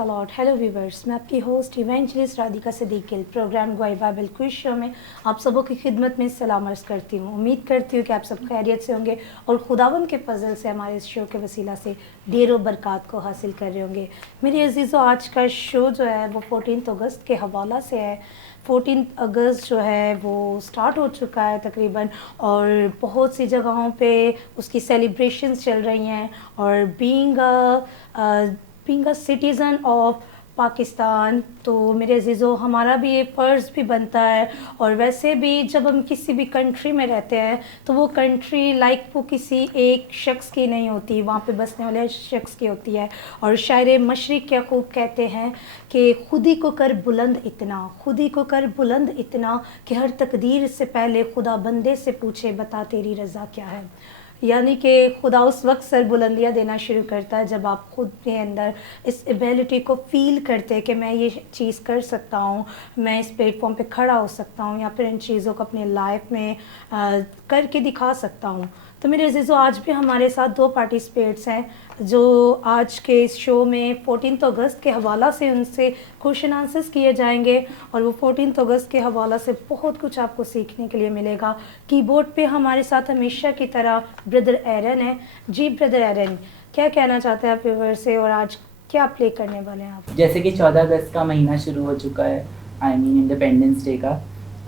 Allot. Hello viewers, मैं आपकी host evangelist Radhika Siddiqui programme गोई बाइबल क्विज शो में आप सबों की खिदमत में सलाम अर्ज़ करती हूँ। उम्मीद करती हूँ कि आप सब खैरियत से होंगे और खुदावंद के फजल से हमारे इस शो के वसीला से ढेरों बरक़ात को हासिल कर रहे होंगे। मेरे अजीज़ों, आज का शो जो है वो 14 अगस्त के हवाला से है। 14 अगस्त जो है वो स्टार्ट हो चुका है तकरीबन, और बहुत सी जगहों पे उसकी सेलिब्रेशंस चल रही हैं। और being a citizen of Pakistan, तो मेरे अजीज़ों हमारा भी ये फ़र्ज़ भी बनता है। और वैसे भी जब हम किसी भी कंट्री में रहते हैं तो वो कंट्री लाइक वो किसी एक शख्स की नहीं होती, वहाँ पे बसने वाले शख्स की होती है। और शायर मशरिक़ क्या खूब कहते हैं कि खुद ही को कर बुलंद इतना, खुद ही को कर बुलंद इतना कि हर तकदीर से पहले खुदा बंदे से पूछे बता तेरी रज़ा क्या है। यानी कि खुदा उस वक्त सरबुलंदियाँ देना शुरू करता है जब आप खुद के अंदर इस एबिलिटी को फ़ील करते हैं कि मैं ये चीज़ कर सकता हूँ, मैं इस प्लेटफॉर्म पे खड़ा हो सकता हूँ या फिर इन चीज़ों को अपने लाइफ में करके दिखा सकता हूँ। तो मेरे अजीज़ों, आज भी हमारे साथ दो पार्टिसिपेट्स हैं जो आज के इस शो में 14 अगस्त के हवाला से उनसे क्वेश्चन आंसर्स किए जाएंगे। और वो 14 अगस्त के हवाला से बहुत कुछ आपको सीखने के लिए मिलेगा। कीबोर्ड पे हमारे साथ हमेशा की तरह ब्रदर एरन है। जी ब्रदर एरन, क्या कहना चाहते हैं आप व्यूअर से, और आज क्या प्ले करने वाले हैं आप? जैसे कि 14 अगस्त का महीना शुरू हो चुका है, आई मीन इंडिपेंडेंस डे का,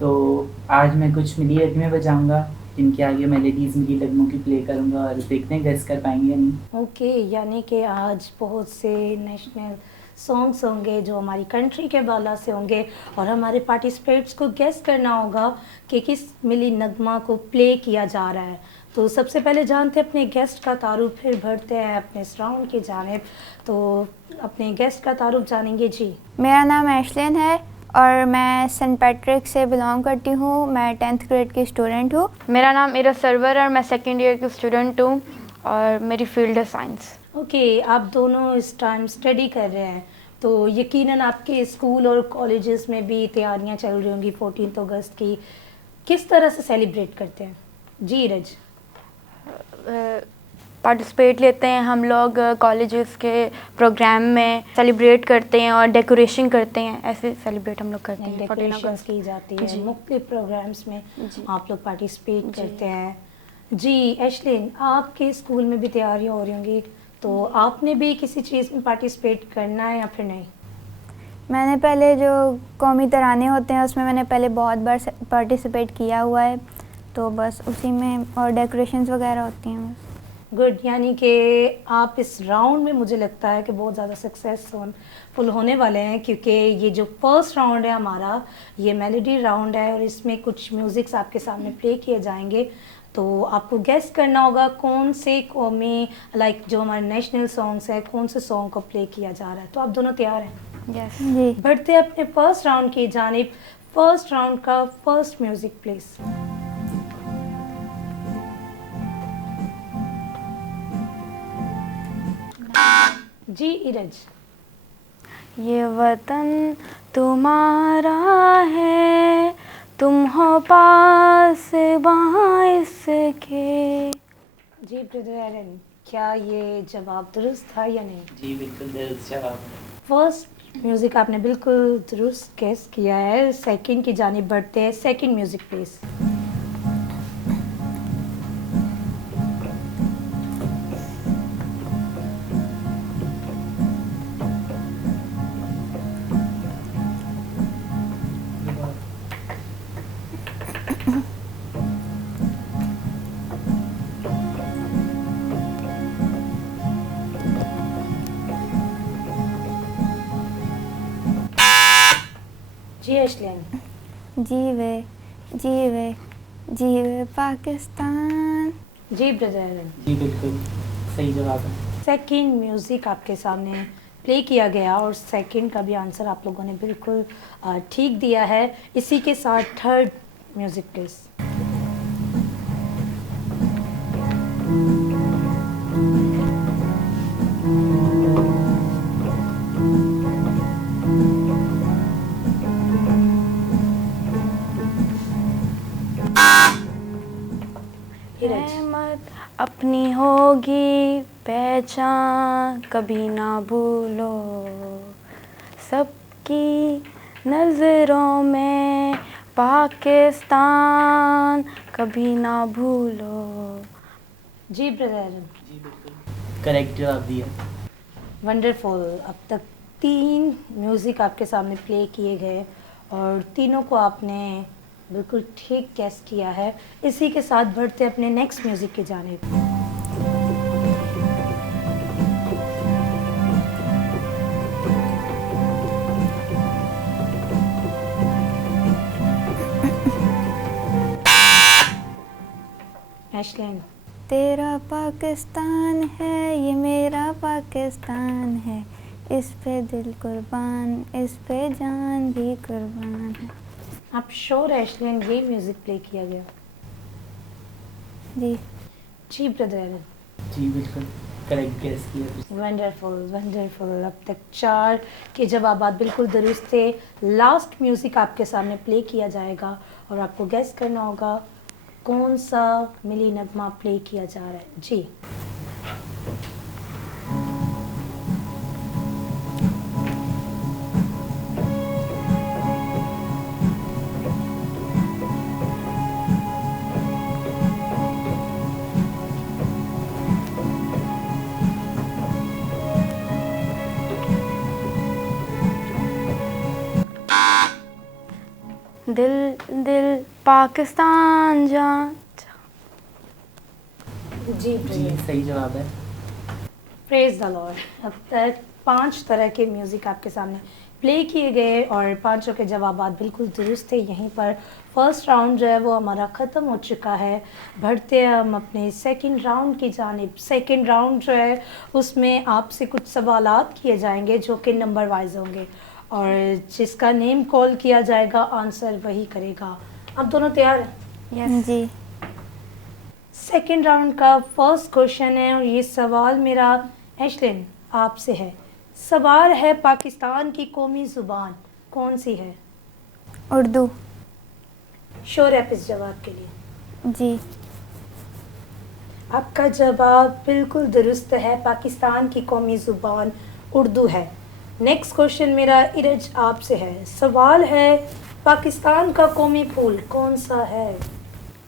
तो आज मैं कुछ मिली रगमें बजाऊंगा जिनके आगे मेलोडीज़ मिली रगमों की प्ले करूंगा और देखते हैं गेस कर पाएंगे या नहीं। ओके, यानी कि आज बहुत से नेशनल सॉन्ग्स होंगे जो हमारी कंट्री के हवाला से होंगे और हमारे पार्टिसिपेट्स को गेस करना होगा कि किस मिली नगमा को प्ले किया जा रहा है। तो सबसे पहले जानते हैं अपने गेस्ट का तारुफ, फिर बढ़ते हैं अपने इस राउंड की जानिब। तो अपने गेस्ट का तारुफ जानेंगे। जी, मेरा नाम एशलिन है और मैं सेंट पैट्रिक से बिलोंग करती हूँ। मैं 10th ग्रेड की स्टूडेंट हूँ। मेरा नाम इरस सरवर है और मैं सेकेंड ईयर की स्टूडेंट हूँ और मेरी फील्ड है साइंस। ओके, आप दोनों इस टाइम स्टडी कर रहे हैं तो यकीनन आपके स्कूल और कॉलेजेस में भी तैयारियां चल रही होंगी 14 अगस्त की। किस तरह से सेलिब्रेट करते हैं? जी रज। पार्टिसिपेट लेते हैं हम लोग कॉलेजेस के प्रोग्राम में, सेलिब्रेट करते हैं और डेकोरेशन करते हैं। ऐसे सेलिब्रेट हम लोग करते हैं। 14 डेकोरेशंस अगस्त की जाती है, मुख्तलिफ प्रोग्राम्स में जी। आप लोग पार्टिसिपेट करते हैं। जी एशलिन, आपके स्कूल में भी तैयारियां हो रही होंगी, तो आपने भी किसी चीज़ में पार्टिसिपेट करना है या फिर नहीं? मैंने पहले जो कौमी तराने होते हैं उसमें मैंने पहले बहुत बार पार्टिसिपेट किया हुआ है, तो बस उसी में, और डेकोरेशंस वगैरह होती हैं बस। गुड, यानी कि आप इस राउंड में मुझे लगता है कि बहुत ज़्यादा सक्सेसफुल होने वाले हैं, क्योंकि ये जो फर्स्ट राउंड है हमारा, ये मेलोडी राउंड है और इसमें कुछ म्यूज़िक्स आपके सामने प्ले किए जाएंगे। तो आपको गेस करना होगा कौन से कौमी, लाइक जो हमारे नेशनल सॉन्ग्स है, कौन से सॉन्ग को प्ले किया जा रहा है। तो आप दोनों तैयार हैं? यस जी। बढ़ते हैं अपने फर्स्ट राउंड की जानिब। फर्स्ट राउंड का फर्स्ट म्यूज़िक प्लीज़। जी इरज। ये वतन तुम्हारा है, तुम हो पास वहाँ इसके। जी ब्रदर एरन, क्या ये जवाब दुरुस्त था या नहीं? जी बिल्कुल दुरुस्त जवाब है। फर्स्ट म्यूज़िक आपने बिल्कुल दुरुस्त गेस किया है। सेकंड की जानिब बढ़ते हैं। Second music please. जी एशलिन। जीवे जीवे जीवे पाकिस्तान। जी ब्रदर एरन। जी बिल्कुल सही जवाब है। सेकंड म्यूज़िक आपके सामने प्ले किया गया और सेकंड का भी आंसर आप लोगों ने बिल्कुल ठीक दिया है। इसी के साथ थर्ड म्यूज़िक प्लीज़। रहमत अपनी होगी पहचान, कभी ना भूलो सबकी नज़रों में पाकिस्तान कभी ना भूलो। जी ब्रदर, जी बिल्कुल करेक्ट जवाब दिया। वंडरफुल। अब तक 3 म्यूज़िक आपके सामने प्ले किए गए और तीनों को आपने बिल्कुल ठीक गेस किया है। इसी के साथ बढ़ते अपने नेक्स्ट म्यूज़िक की जानिब। एशलिन, तेरा पाकिस्तान है ये मेरा पाकिस्तान है, इस पे दिल कुर्बान इस पे जान भी कुर्बान है। आप श्योर एशलिन ये म्यूज़िक प्ले किया गया? जी जी ब्रदर, जी बिल्कुल करेक्ट गेस किया। Wonderful wonderful. अब तक 4 के जवाब बिल्कुल दुरुस्त थे। लास्ट म्यूज़िक आपके सामने प्ले किया जाएगा और आपको गेस करना होगा कौन सा मिली नगमा प्ले किया जा रहा है। जी दिल दिल पाकिस्तान जान। जी जी ब्रदर, सही जवाब है। Praise the Lord. अब तक 5 तरह के म्यूज़िक आपके सामने प्ले किए गए और पांचों के जवाब बिल्कुल दुरुस्त थे। यहीं पर फर्स्ट राउंड जो है वो हमारा ख़त्म हो चुका है। बढ़ते हैं हम अपने सेकंड राउंड की जानिब। सेकंड राउंड जो है उसमें आपसे कुछ सवालात किए जाएंगे जो कि नंबर वाइज होंगे और जिसका नेम कॉल किया जाएगा आंसर वही करेगा। अब दोनों तैयार हैं? यस जी सेकेंड राउंड का फर्स्ट क्वेश्चन है और ये सवाल मेरा एशलिन आपसे है। सवाल है पाकिस्तान की कौमी ज़ुबान कौन सी है? उर्दू। श्योर है इस जवाब के लिए? जी आपका जवाब बिल्कुल दुरुस्त है। पाकिस्तान की कौमी ज़ुबान उर्दू है। नेक्स्ट क्वेश्चन मेरा इरज आपसे है। सवाल है पाकिस्तान का कौमी फूल कौन सा है?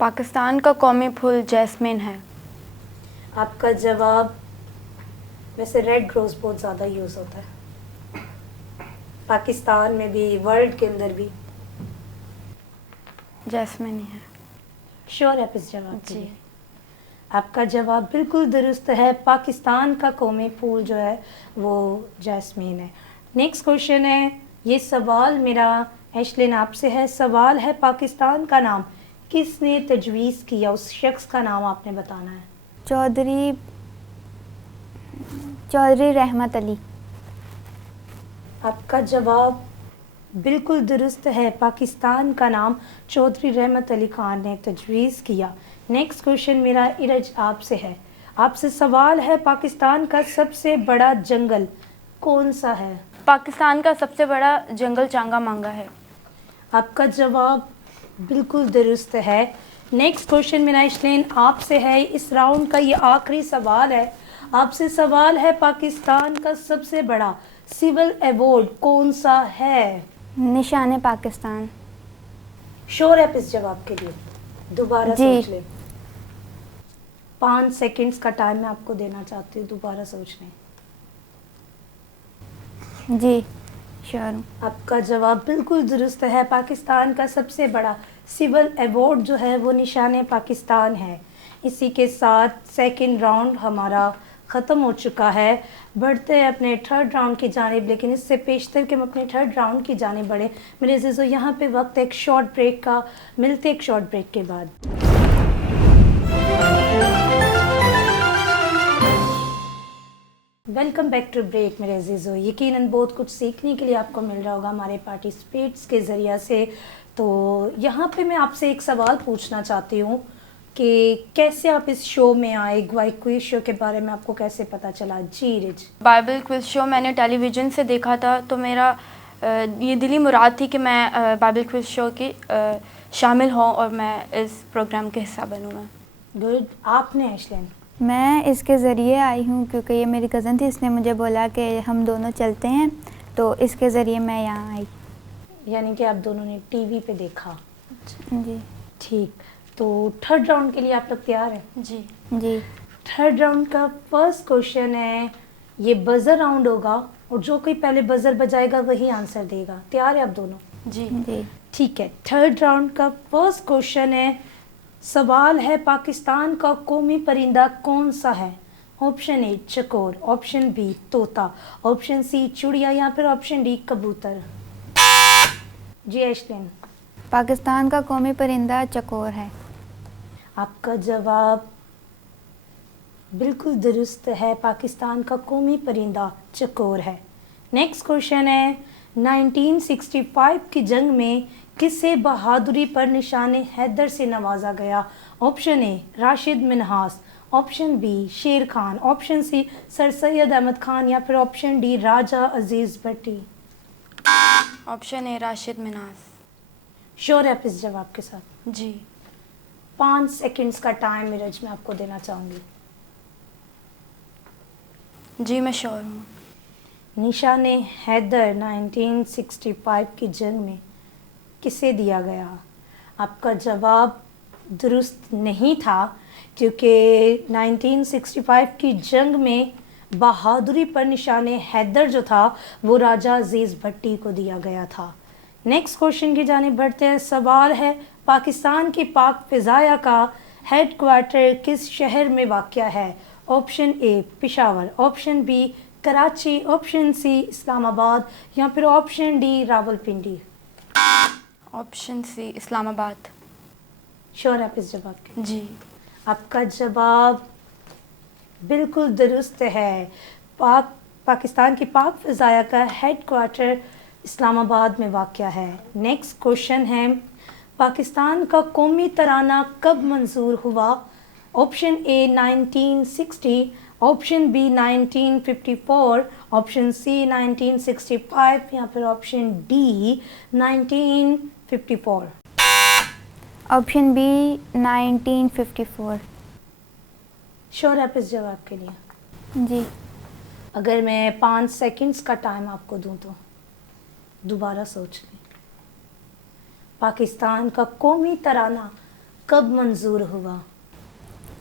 पाकिस्तान का कौमी फूल जैस्मिन है। आपका जवाब, वैसे रेड रोज़ बहुत ज़्यादा यूज़ होता है पाकिस्तान में भी वर्ल्ड के अंदर भी। जैस्मिन ही है। श्योर है इस जवाब के जी। लिए? आपका जवाब बिल्कुल दुरुस्त है। पाकिस्तान का कौमी फूल जो है वो जैस्मीन है। नेक्स्ट क्वेश्चन है, ये सवाल मेरा एशलिन आपसे है। सवाल है पाकिस्तान का नाम किसने तजवीज़ किया? उस शख्स का नाम आपने बताना है। चौधरी रहमत अली। आपका जवाब बिल्कुल दुरुस्त है। पाकिस्तान का नाम चौधरी रहमत अली खान ने तजवीज़ किया। नेक्स्ट क्वेश्चन मेरा इरज आपसे है। आपसे सवाल है पाकिस्तान का सबसे बड़ा जंगल कौन सा है? पाकिस्तान का सबसे बड़ा जंगल चांगा मांगा है। आपका जवाब बिल्कुल दुरुस्त है। नेक्स्ट क्वेश्चन मेरा एशलिन आपसे है। इस राउंड का ये आखिरी सवाल है। आपसे सवाल है पाकिस्तान का सबसे बड़ा सिविल अवार्ड कौन सा है? निशान पाकिस्तान। श्योर है इस जवाब के लिए? दोबारा जी। सोच लें। 5 सेकंड्स का टाइम मैं आपको देना चाहती हूँ, दोबारा सोच लें। जी श्योर हूँ। आपका जवाब बिल्कुल दुरुस्त है। पाकिस्तान का सबसे बड़ा सिविल अवार्ड जो है वो निशान पाकिस्तान है। इसी के साथ सेकंड राउंड हमारा ख़त्म हो चुका है। बढ़ते हैं अपने थर्ड राउंड की जानिब, लेकिन इससे पेशतर कि हम अपने थर्ड राउंड की जानिब बढ़े मेरे अज़ीज़ों, यहाँ पे वक्त एक शॉर्ट ब्रेक का। मिलते एक शॉर्ट ब्रेक के बाद। वेलकम बैक टू ब्रेक मेरे अजीज़ों। यकीनन बहुत कुछ सीखने के लिए आपको मिल रहा होगा हमारे पार्टिसिपेट्स के ज़रिए से। तो यहाँ पे मैं आपसे एक सवाल पूछना चाहती हूँ कि कैसे आप इस शो में आए, गवाही क्विज शो के बारे में आपको कैसे पता चला? जी रिज। बाइबल क्विज शो मैंने टेलीविज़न से देखा था, तो मेरा ये दिली मुराद थी कि मैं बाइबल क्विज शो की शामिल हों और मैं इस प्रोग्राम के हिस्सा बनूँ। मैं गुड। आपने एशलिन? मैं इसके ज़रिए आई हूँ क्योंकि ये मेरी कज़न थी, इसने मुझे बोला कि हम दोनों चलते हैं, तो इसके ज़रिए मैं यहाँ आई। यानी कि आप दोनों ने टीवी पे देखा। जी ठीक, तो थर्ड राउंड के लिए आप लोग तैयार हैं? जी जी थर्ड राउंड का फर्स्ट क्वेश्चन है, ये बजर राउंड होगा और जो कोई पहले बजर बजाएगा वही आंसर देगा। तैयार है आप दोनों? जी जी ठीक है, थर्ड राउंड का फर्स्ट क्वेश्चन है, सवाल है पाकिस्तान का कौमी परिंदा कौन सा है? ऑप्शन ए चकोर, ऑप्शन बी तोता, ऑप्शन सी चिड़िया या फिर ऑप्शन डी कबूतर। जी ऐशलिन, पाकिस्तान का कौमी परिंदा चकोर है। आपका जवाब बिल्कुल दुरुस्त है, पाकिस्तान का कौमी परिंदा चकोर है। नेक्स्ट क्वेश्चन है, 1965 की जंग में किसे बहादुरी पर निशाने हैदर से नवाजा गया? Option A Rashid Minhas, option B Sher Khan, option C sir Syed Ahmed Khan या फिर option D Raja Aziz Bhatti. Option A Rashid Minhas. Sure है आप इस जवाब के साथ? जी 5 सेकंड्स का टाइम मिरज में आपको देना चाहूँगी। जी मैं श्योर हूँ। निशाने हैदर 1965 की जंग में किसे दिया गया? आपका जवाब दुरुस्त नहीं था, क्योंकि 1965 की जंग में बहादुरी पर निशाने हैदर जो था वो राजा अजीज़ भट्टी को दिया गया था। नेक्स्ट क्वेश्चन की जानिब बढ़ते हैं। सवाल है, पाकिस्तान की पाक फ़िज़ाया का हेडक्वार्टर किस शहर में वाक़या है? Option A Peshawar, option B Karachi, option C Islamabad या फिर option D Rawalpindi. Option C Islamabad. Sure आप इस जवाब के? जी आपका जवाब बिल्कुल दुरुस्त है। पाकिस्तान की पाक फ़िज़ाया का हेडक्वार्टर इस्लामाबाद में वाक़या है। नेक्स्ट क्वेश्चन है, पाकिस्तान का कौमी तराना कब मंजूर हुआ? Option A 1960, option B 1954, option C 1965 या फिर option D 1954। Option B 1954। Sure है इस जवाब के लिए? जी अगर मैं 5 सेकंड्स का टाइम आपको दूं तो दोबारा सोच लें। पाकिस्तान का कौमी तराना कब मंजूर हुआ?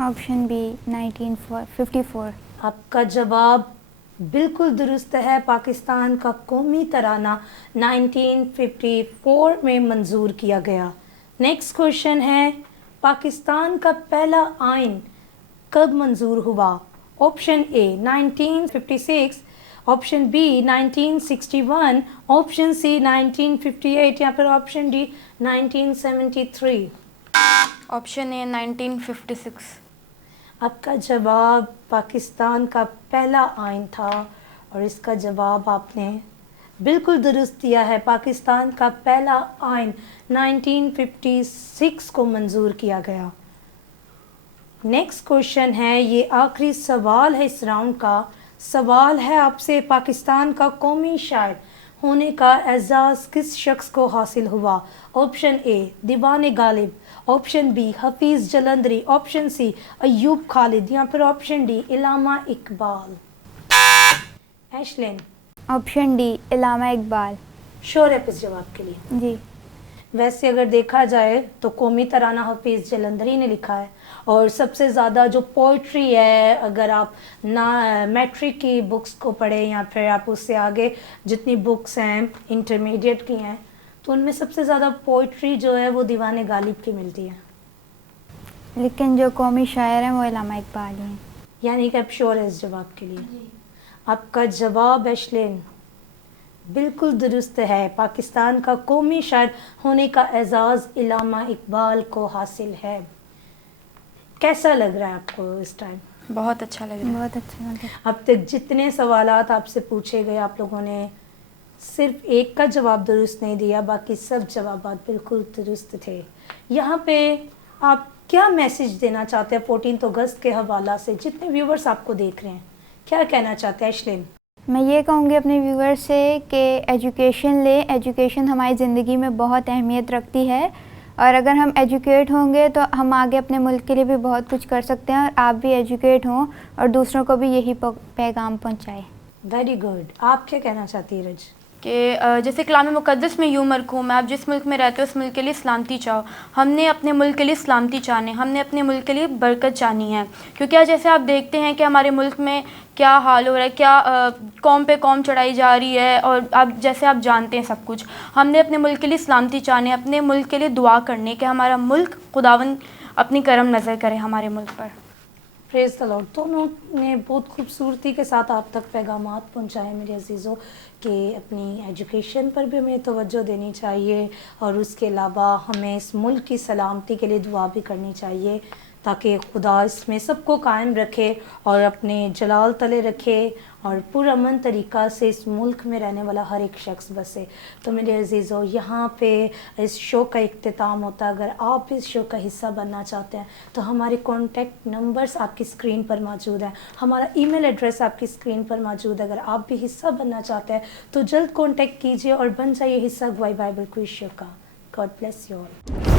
Option B 1954। आपका जवाब बिल्कुल दुरुस्त है। पाकिस्तान का कौमी तराना 1954 में मंजूर किया गया। नेक्स्ट क्वेश्चन है, पाकिस्तान का पहला आइन कब मंजूर हुआ? Option A 1956, option B 1961, option C 1958 या फिर ऑप्शन डी 1973। Option A 1956। आपका जवाब पाकिस्तान का पहला आइन था और इसका जवाब आपने बिल्कुल दुरुस्त दिया है। पाकिस्तान का पहला आइन 1956 को मंजूर किया गया। नेक्स्ट क्वेश्चन है, ये आखिरी सवाल है इस राउंड का। सवाल है आपसे, पाकिस्तान का कौमी शायर होने का एजाज़ किस शख्स को हासिल हुआ? Option A Diwan Ghalib, option B Hafeez Jalandhari, option C Ayub Khalid या फिर option D Allama Iqbal. Ashlin, option D Allama Iqbal. Sure है इस जवाब के लिए? जी वैसे अगर देखा जाए तो कौमी तराना हफीज़ जलंधरी ने लिखा है और सबसे ज़्यादा जो पोइट्री है, अगर आप ना मैट्रिक की बुक्स को पढ़ें या फिर आप उससे आगे जितनी बुक्स हैं इंटरमीडिएट की हैं, तो उनमें सबसे ज़्यादा पोइट्री जो है वो दीवान गालिब की मिलती है। लेकिन जो कौमी शायर हैं वो इलामा इकबाल ही हैं। यानी कि आप श्योर है इस जवाब के लिए? आपका जवाब ऐशलिन बिल्कुल दुरुस्त है। पाकिस्तान का कौमी शायर होने का एजाज़ इलामा इकबाल को हासिल है। कैसा लग रहा है आपको इस टाइम? बहुत अच्छा लग रहा है। बहुत अच्छा लगा। अब तक जितने सवालात आपसे पूछे गए, आप लोगों ने सिर्फ एक का जवाब दुरुस्त नहीं दिया, बाकी सब जवाबात बिल्कुल दुरुस्त थे। यहाँ पे आप क्या मैसेज देना चाहते हैं 14 अगस्त के हवाला से? जितने व्यूवर्स आपको देख रहे हैं, क्या कहना चाहते हैं ऐशलिन? मैं ये कहूँगी अपने व्यूअर्स से कि एजुकेशन लें। एजुकेशन हमारी ज़िंदगी में बहुत अहमियत रखती है और अगर हम एजुकेट होंगे तो हम आगे अपने मुल्क के लिए भी बहुत कुछ कर सकते हैं। और आप भी एजुकेट हों और दूसरों को भी यही पैगाम पहुँचाएं। Very good. आप क्या कहना चाहती है रज? कि जैसे कलाम मुक़द्दस में यूँ मरकूम है, आप जिस मुल्क में रहते हो उस मुल्क के लिए सलामती चाहो। हमने अपने मुल्क के लिए सलामती चाहनी, हमने अपने मुल्क के लिए बरकत चाहनी है, क्योंकि आज जैसे आप देखते हैं कि हमारे मुल्क में क्या हाल हो रहा है, क्या कौम पे कौम चढ़ाई जा रही है, और आप जैसे आप जानते हैं सब कुछ। हमने अपने मुल्क के लिए सलामती चाहनी, अपने मुल्क के लिए दुआ करनी कि हमारा मुल्क खुदावंद अपनी करम नज़र करे हमारे मुल्क पर। Praise the Lord. दोनों ने बहुत खूबसूरती के साथ आप तक पैगामात पहुँचाए मेरे अजीज़ों, कि अपनी एजुकेशन पर भी हमें तवज्जो देनी चाहिए, और उसके अलावा हमें इस मुल्क की सलामती के लिए दुआ भी करनी चाहिए, ताकि खुदा इसमें सबको कायम रखे और अपने जलाल तले रखे, और पुरअमन तरीक़ा से इस मुल्क में रहने वाला हर एक शख्स बसे। तो मेरे अजीज़ों, यहाँ पे इस शो का इख्तिताम होता है। अगर आप इस शो का हिस्सा बनना चाहते हैं तो हमारे कॉन्टैक्ट नंबर्स आपकी स्क्रीन पर मौजूद हैं, हमारा ईमेल एड्रेस आपकी स्क्रीन पर मौजूद है। अगर आप भी हिस्सा बनना चाहते हैं तो जल्द कॉन्टैक्ट कीजिए और बन जाइए हिस्सा गवाही बाइबल क्विज़ शो का। God bless you all.